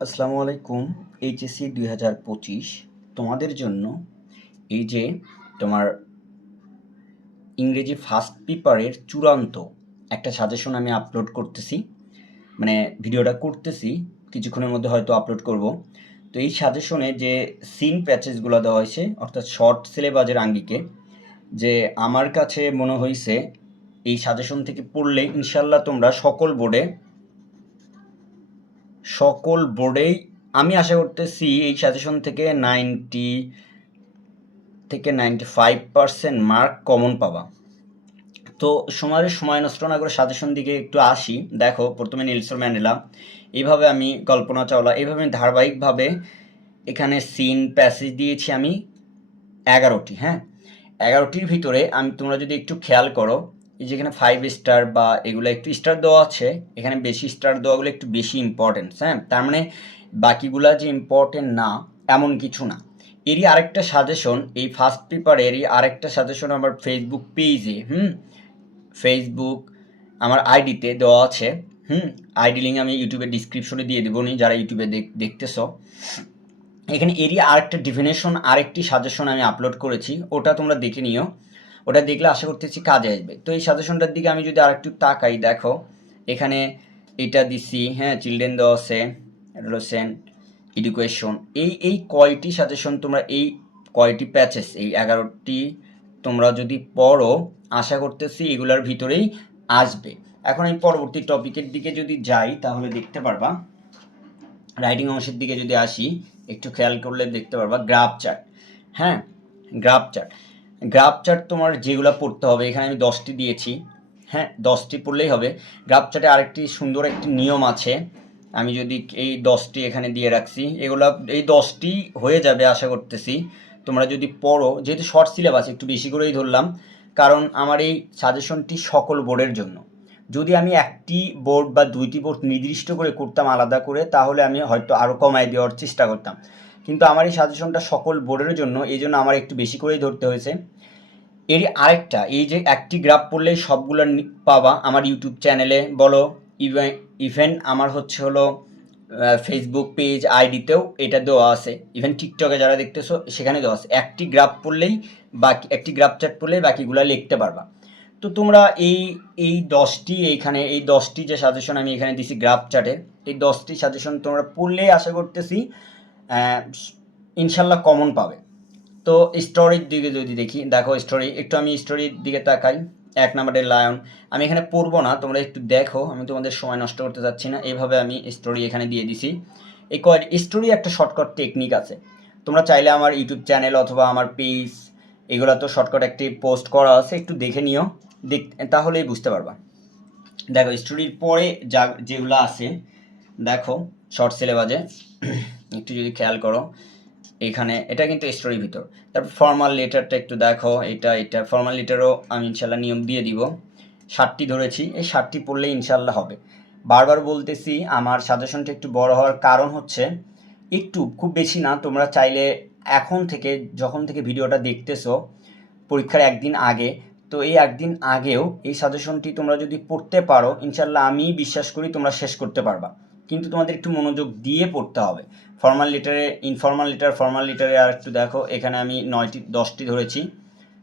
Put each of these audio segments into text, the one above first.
আসসালামু আলাইকুম। এইচএসসি 2025 তোমাদের জন্য এই যে তোমার ইংরেজি ফার্স্ট পেপারের চূড়ান্ত একটা সাজেশন আমি আপলোড করতেছি, মানে ভিডিওটা করতেছি, কিছুক্ষণের মধ্যে হয়তো আপলোড করব। তো এই সাজেশনে যে সিন প্যাচেসগুলো দেওয়া হয়েছে অর্থাৎ শর্ট সিলেবাসের আঙ্গিকে, যে আমার কাছে মনে হয়েছে এই সাজেশন থেকে পড়লে ইনশাল্লাহ তোমরা সকল বোর্ডেই আমি আশা করতেছি এই সাজেশন থেকে 95% মার্ক কমন পাবা। তো সময় নষ্ট না করে সাজেশন দিকে একটু আসি। দেখো, প্রথমে নেলসন ম্যান্ডেলা, এইভাবে আমি কল্পনা চাওলা, এইভাবে আমি ধারাবাহিকভাবে এখানে সিন প্যাসেজ দিয়েছি আমি 11টি। হ্যাঁ, 11টির ভিতরে তোমরা যদি একটু খেয়াল করো, এই যেখানে 5 স্টার বা এগুলো একটু স্টার দেওয়া আছে, এখানে বেশি স্টার দেওয়াগুলো একটু বেশি ইম্পর্টেন্ট। হ্যাঁ, তার মানে বাকিগুলা যে ইম্পর্টেন্ট না এমন কিছু না। এরই আরেকটা সাজেশন, এই ফার্স্ট পেপারেরই আরেকটা সাজেশন আমার ফেসবুক পেজে, ফেসবুক আমার আইডিতে দেওয়া আছে। আইডি লিঙ্ক আমি ইউটিউবের ডিসক্রিপশনে দিয়ে দেবো, যারা ইউটিউবে দেখতেছ। এখানে এরই আরেকটা ডিফিনেশন, আরেকটি সাজেশন আমি আপলোড করেছি, ওটা তোমরা দেখে নিও। ওটা দেখলে আশা করতেছি কাজে আসবে। তো এই সাজেশনটার দিকে আমি যদি আরেকটু তাকাই, দেখো এখানে এটা দিছি, হ্যাঁ, চিলড্রেন দেওয়া আছে, রোসেন এডুকেশন, এই কয়টি সাজেশন তোমরা, এই কয়টি প্যাচেস, এই 11টি তোমরা যদি পড়ো, আশা করতেছি এগুলোর ভিতরেই আসবে। এখন আমি পরবর্তী টপিকের দিকে যদি যাই তাহলে দেখতে পারবা, রাইটিং অংশের দিকে যদি আসি, একটু খেয়াল করলে দেখতে পারবা গ্রাফ চার্ট। হ্যাঁ, গ্রাফ চার্ট তোমার যেগুলো পড়তে হবে, এখানে আমি 10টি দিয়েছি। হ্যাঁ, 10টি পড়লেই হবে। গ্রাফ চার্টে আরেকটি সুন্দর একটি নিয়ম আছে, আমি যদি এই 10টি এখানে দিয়ে রাখছি, এই 10টি হয়ে যাবে আশা করতেছি তোমরা যদি পড়ো। যেহেতু শর্ট সিলেবাস একটু বেশি করেই ধরলাম, কারণ আমার এই সাজেশনটি সকল বোর্ডের জন্য। যদি আমি একটি বোর্ড বা 2টি বোর্ড নির্দিষ্ট করে করতাম আলাদা করে, তাহলে আমি হয়তো আরও কমায় দেওয়ার চেষ্টা করতাম, কিন্তু আমার এই সাজেশনটা সকল বোর্ডের জন্য, এই জন্য আমার একটু বেশি করেই ধরতে হয়েছে। এরই আরেকটা, এই যে একটি গ্রাফ পড়লেই সবগুলো পাবা, আমার ইউটিউব চ্যানেলে বলো, ইভেন আমার হলো ফেসবুক পেজ আইডিতেও এটা দেওয়া আছে, ইভেন টিকটকে যারা দেখতেছো সেখানে দেওয়া আছে। একটি গ্রাফ চার্ট পড়লেই বাকিগুলো লিখতে পারবা। তো তোমরা এই 10টি, এই 10টি যে সাজেশন আমি এখানে দিছি গ্রাফ চার্টে, এই 10টি সাজেশন তোমরা পড়লেই আশা করতেছি ইনশাল্লাহ কমন পাবে। তো স্টোরির দিকে যদি দেখি, দেখো আমি স্টোরির দিকে তাকাই। 1 নম্বরে লায়ন, আমি এখানে পড়বো না, তোমরা একটু দেখো, আমি তোমাদের সময় নষ্ট করতে চাচ্ছি না। এইভাবে আমি স্টোরি এখানে দিয়ে দিছি। স্টোরি একটা শর্টকাট টেকনিক আছে, তোমরা চাইলে আমার ইউটিউব চ্যানেল অথবা আমার পেজ এগুলো তো শর্টকাট একটি পোস্ট করা আছে, একটু দেখে নিও, তাহলেই বুঝতে পারবা। দেখো স্টোরির পরে যেগুলো আছে, দেখো শর্ট সিলেবাসে একটু যদি খেয়াল করো, এখানে এটা কিন্তু স্টোরির ভিতর। তারপর ফর্মাল লেটারটা একটু দেখো, এটা ফর্মাল লেটারও আমি ইনশাল্লাহ নিয়ম দিয়ে দিব। 7টি ধরেছি, এই 7টি পড়লে ইনশাল্লাহ হবে। বারবার বলতেছি আমার সাজেশনটা একটু বড় হওয়ার কারণ হচ্ছে, একটু খুব বেশি না, তোমরা চাইলে এখন থেকে, যখন থেকে ভিডিওটা দেখতেছো পরীক্ষার একদিন আগে, তো এই একদিন আগেও এই সাজেশনটি তোমরা যদি পড়তে পারো, ইনশাল্লাহ আমি বিশ্বাস করি তোমরা শেষ করতে পারবা। কিন্তু তোমাদের একটু মনোযোগ দিয়ে পড়তে হবে। ফর্মাল লেটারে আর একটু দেখো, এখানে আমি 10টি ধরেছি,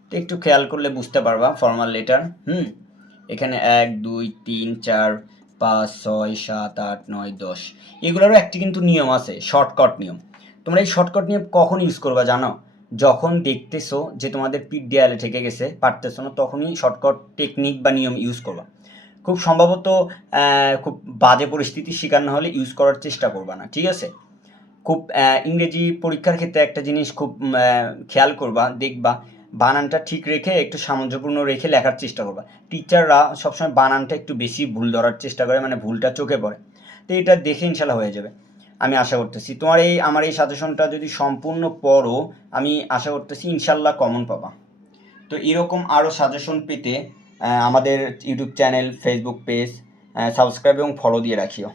তো একটু খেয়াল করলে বুঝতে পারবা ফর্মাল লেটার। এখানে 1 2 3 4 5 6 7 8 9 10, এগুলোরও একটি কিন্তু নিয়ম আছে, শর্টকাট নিয়ম। তোমরা এই শর্টকাট নিয়ম কখন ইউজ করবা জানো? যখন দেখতেছো যে তোমাদের পিঠ দেয়ালে ঠেকে গেছে, পারতেছো না, তখনই শর্টকাট টেকনিক বা নিয়ম ইউজ করবা। খুব সম্ভবত খুব বাজে পরিস্থিতির শিকার না হলে ইউজ করার চেষ্টা করবা না, ঠিক আছে? খুব ইংরেজি পরীক্ষার ক্ষেত্রে একটা জিনিস খুব খেয়াল করবা, দেখবা বানানটা ঠিক রেখে, একটু সামঞ্জস্যপূর্ণ রেখে লেখার চেষ্টা করবা। টিচাররা সবসময় বানানটা একটু বেশি ভুল ধরার চেষ্টা করে, মানে ভুলটা চোখে পড়ে। তো এটা দেখে ইনশাল্লাহ হয়ে যাবে, আমি আশা করতেছি। আমার এই সাজেশনটা যদি সম্পূর্ণ পড়ো, আমি আশা করতেছি ইনশাল্লাহ কমন পাবা। তো এরকম আরও সাজেশন পেতে আমাদের YouTube channel, Facebook page subscribe এবং ফলো দিয়ে রাখিও।